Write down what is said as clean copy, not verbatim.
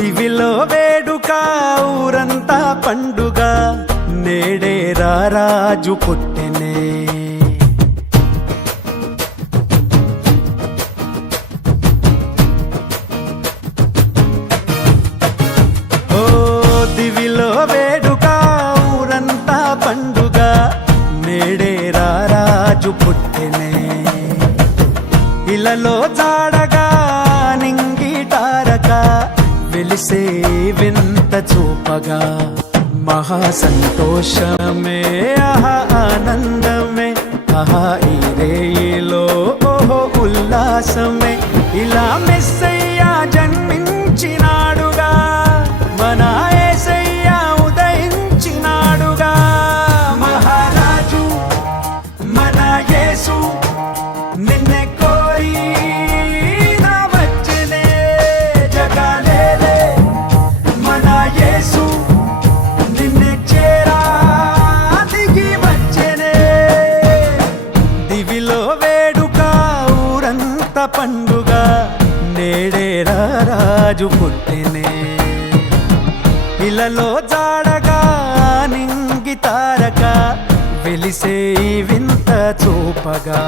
దివిలో వేడుక ఊరంతా పండుగ నేడే రారాజు పుట్టెనే ఓ దివిలో వేడుక ఊరంతా పండుగ నేడే రారాజు పుట్టెనే ఇలలో జాడగా నింగిటారక వెలిసే వింత చూపగా మహా సంతోషమే ఆహా ఆనందమే ఆహా ఈ రేయిలో ఓహో ఉల్లాసమే ఇలా మెస్సయ్యా జన్మించినాడుగా మన యేసయ్యా ఉదయించినాడుగా మహారాజు మన యేసు నిన్నే కోరి నా వచ్చెనే జగాలేలే మన యేసు నిన్నే చేరా దిగి వచ్చెనే దివిలో వేడుక ఊరంతా పండుగ నేడే రారాజు పుట్టెనే ఇలలో జాడగా నింగి తారక వెలిసే వింత చూపగా